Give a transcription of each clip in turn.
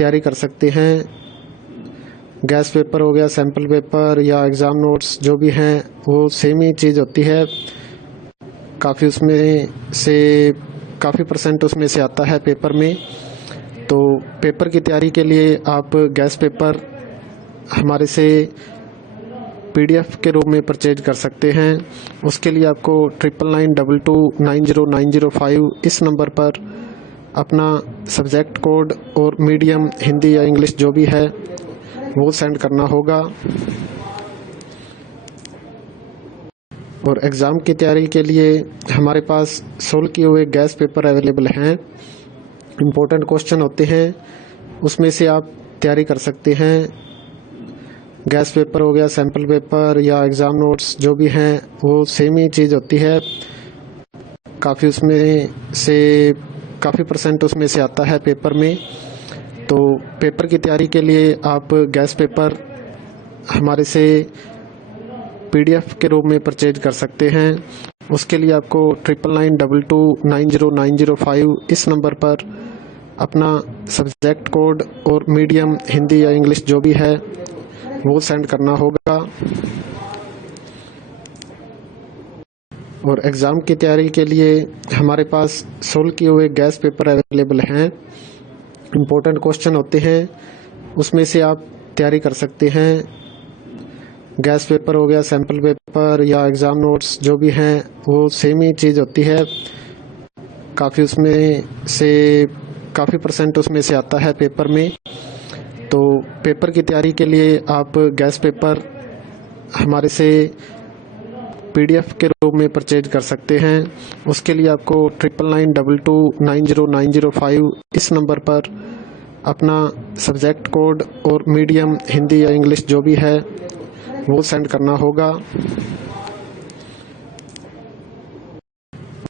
तैयारी कर सकते हैं। गैस पेपर हो गया, सैम्पल पेपर या एग्ज़ाम नोट्स जो भी हैं वो सेम ही चीज़ होती है। काफ़ी उसमें से काफ़ी परसेंट उसमें से आता है पेपर में। तो पेपर की तैयारी के लिए आप गैस पेपर हमारे से PDF के रूप में परचेज कर सकते हैं। उसके लिए आपको 9992290905 इस नंबर पर अपना सब्जेक्ट कोड और मीडियम हिंदी या इंग्लिश जो भी है वो सेंड करना होगा। और एग्ज़ाम की तैयारी के लिए हमारे पास सोल्व किए हुए गैस पेपर अवेलेबल हैं। इम्पोर्टेंट क्वेश्चन होते हैं, उसमें से आप तैयारी कर सकते हैं। गैस पेपर हो गया, सैम्पल पेपर या एग्ज़ाम नोट्स जो भी हैं वो सेम ही चीज़ होती है। काफ़ी उसमें से काफ़ी परसेंट उसमें से आता है पेपर में। तो पेपर की तैयारी के लिए आप गैस पेपर हमारे से PDF के रूप में परचेज कर सकते हैं। उसके लिए आपको 9992290905 इस नंबर पर अपना सब्जेक्ट कोड और मीडियम हिंदी या इंग्लिश जो भी है वो सेंड करना होगा। और एग्ज़ाम की तैयारी के लिए हमारे पास सोल्व किए हुए गैस पेपर अवेलेबल हैं। इम्पोर्टेंट क्वेश्चन होते हैं, उसमें से आप तैयारी कर सकते हैं। गैस पेपर हो गया, सैम्पल पेपर या एग्ज़ाम नोट्स जो भी हैं वो सेम ही चीज़ होती है। काफ़ी उसमें से काफ़ी परसेंट उसमें से आता है पेपर में। तो पेपर की तैयारी के लिए आप गैस पेपर हमारे से PDF के रूप में परचेज कर सकते हैं। उसके लिए आपको 9992290905 इस नंबर पर अपना सब्जेक्ट कोड और मीडियम हिंदी या इंग्लिश जो भी है वो सेंड करना होगा।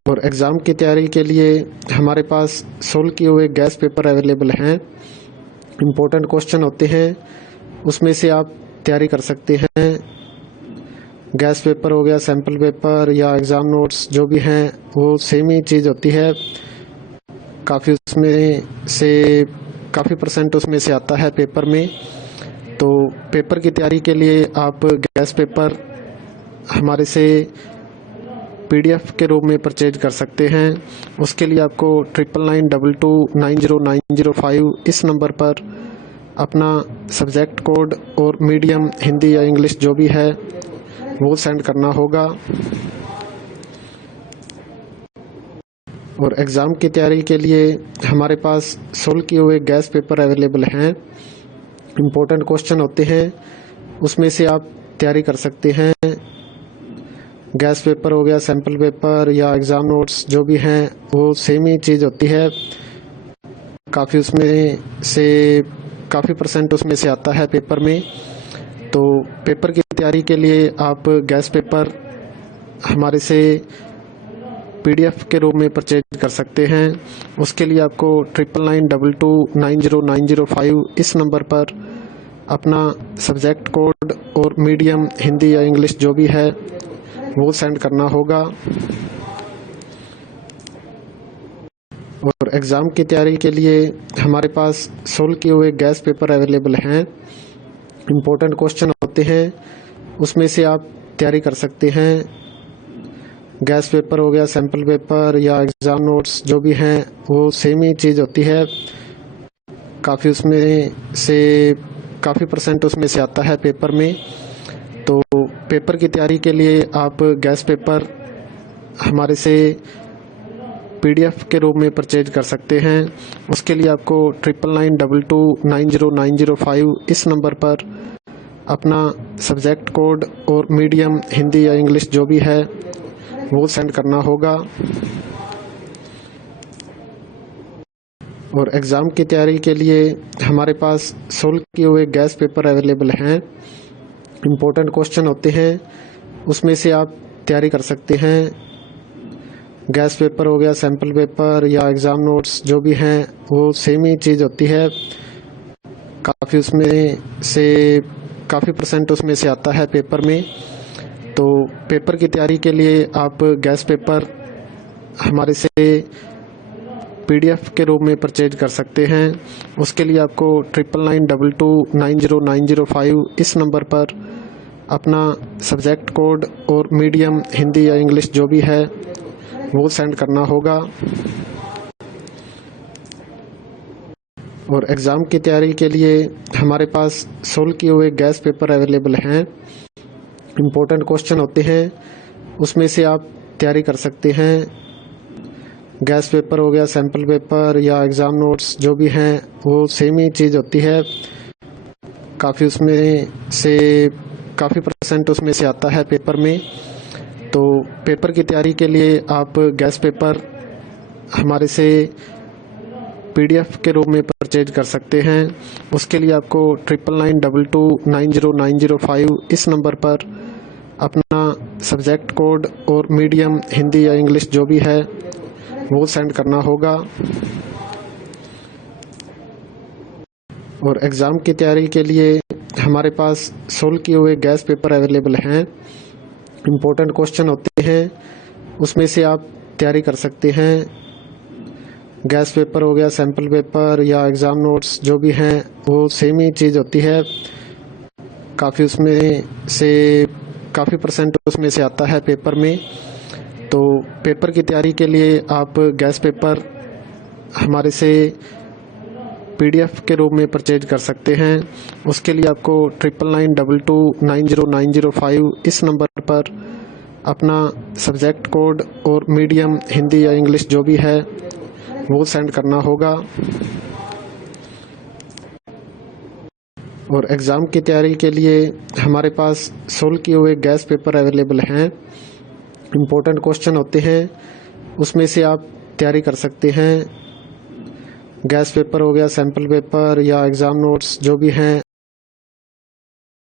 और एग्ज़ाम की तैयारी के लिए हमारे पास सोल्व किए हुए गैस पेपर अवेलेबल हैं। इम्पोर्टेंट क्वेश्चन होते हैं, उसमें से आप तैयारी कर सकते हैं। गैस पेपर हो गया, सैम्पल पेपर या एग्ज़ाम नोट्स जो भी हैं वो सेम ही चीज़ होती है। काफ़ी उसमें से काफ़ी परसेंट उसमें से आता है पेपर में। तो पेपर की तैयारी के लिए आप गैस पेपर हमारे से PDF के रूप में परचेज कर सकते हैं। उसके लिए आपको 9992290905 इस नंबर पर अपना सब्जेक्ट कोड और मीडियम हिंदी या इंग्लिश जो भी है वो सेंड करना होगा। और एग्ज़ाम की तैयारी के लिए हमारे पास सोल्व किए हुए गैस पेपर अवेलेबल हैं। इम्पोर्टेंट क्वेश्चन होते हैं, उसमें से आप तैयारी कर सकते हैं। गैस पेपर हो गया, सैम्पल पेपर या एग्ज़ाम नोट्स जो भी हैं वो सेम ही चीज़ होती है। काफ़ी उसमें से काफ़ी परसेंट उसमें से आता है पेपर में। तो पेपर की तैयारी के लिए आप गैस पेपर हमारे से PDF के रूप में परचेज कर सकते हैं। उसके लिए आपको 9992290905 इस नंबर पर अपना सब्जेक्ट कोड और मीडियम हिंदी या इंग्लिश जो भी है वो सेंड करना होगा। और एग्ज़ाम की तैयारी के लिए हमारे पास सोल्व किए हुए गैस पेपर अवेलेबल हैं। इम्पोर्टेंट क्वेश्चन होते हैं, उसमें से आप तैयारी कर सकते हैं। गैस पेपर हो गया, सैम्पल पेपर या एग्ज़ाम नोट्स जो भी हैं वो सेम ही चीज़ होती है। काफ़ी उसमें से काफ़ी परसेंट उसमें से आता है पेपर में। तो पेपर की तैयारी के लिए आप गैस पेपर हमारे से PDF के रूप में परचेज कर सकते हैं। उसके लिए आपको 9992290905 इस नंबर पर अपना सब्जेक्ट कोड और मीडियम हिंदी या इंग्लिश जो भी है वो सेंड करना होगा। और एग्ज़ाम की तैयारी के लिए हमारे पास सोल्व किए हुए गैस पेपर अवेलेबल हैं। इम्पोर्टेंट क्वेश्चन होते हैं, उसमें से आप तैयारी कर सकते हैं। गैस पेपर हो गया, सैम्पल पेपर या एग्ज़ाम नोट्स जो भी हैं वो सेम ही चीज़ होती है। काफ़ी उसमें से काफ़ी परसेंट उसमें से आता है पेपर में। तो पेपर की तैयारी के लिए आप गैस पेपर हमारे से PDF के रूप में परचेज कर सकते हैं। उसके लिए आपको 9992290905 इस नंबर पर अपना सब्जेक्ट कोड और मीडियम हिंदी या इंग्लिश जो भी है वो सेंड करना होगा। और एग्ज़ाम की तैयारी के लिए हमारे पास सोल्व किए हुए गैस पेपर अवेलेबल हैं। इम्पोर्टेंट क्वेश्चन होते हैं, उसमें से आप तैयारी कर सकते हैं। गैस पेपर हो गया, सैम्पल पेपर या एग्ज़ाम नोट्स जो भी हैं वो सेम ही चीज़ होती है। काफ़ी परसेंट उसमें से आता है पेपर में। तो पेपर की तैयारी के लिए आप गैस पेपर हमारे से PDF के रूप में परचेज कर सकते हैं। उसके लिए आपको 9992290905 इस नंबर पर अपना सब्जेक्ट कोड और मीडियम हिंदी या इंग्लिश जो भी है वो सेंड करना होगा। और एग्ज़ाम की तैयारी के लिए हमारे पास सोल्व किए हुए गैस पेपर अवेलेबल हैं। इम्पोर्टेंट क्वेश्चन होते हैं, उसमें से आप तैयारी कर सकते हैं। गैस पेपर हो गया, सैम्पल पेपर या एग्ज़ाम नोट्स जो भी हैं वो सेम ही चीज़ होती है। काफ़ी परसेंट उसमें से आता है पेपर में। तो पेपर की तैयारी के लिए आप गैस पेपर हमारे से PDF के रूप में परचेज कर सकते हैं। उसके लिए आपको 9992290905 इस नंबर पर अपना सब्जेक्ट कोड और मीडियम हिंदी या इंग्लिश जो भी है वो सेंड करना होगा। और एग्ज़ाम की तैयारी के लिए हमारे पास सोल्व किए हुए गैस पेपर अवेलेबल हैं। इम्पोर्टेंट क्वेश्चन होते हैं, उसमें से आप तैयारी कर सकते हैं। गैस पेपर हो गया, सैम्पल पेपर या एग्ज़ाम नोट्स जो भी हैं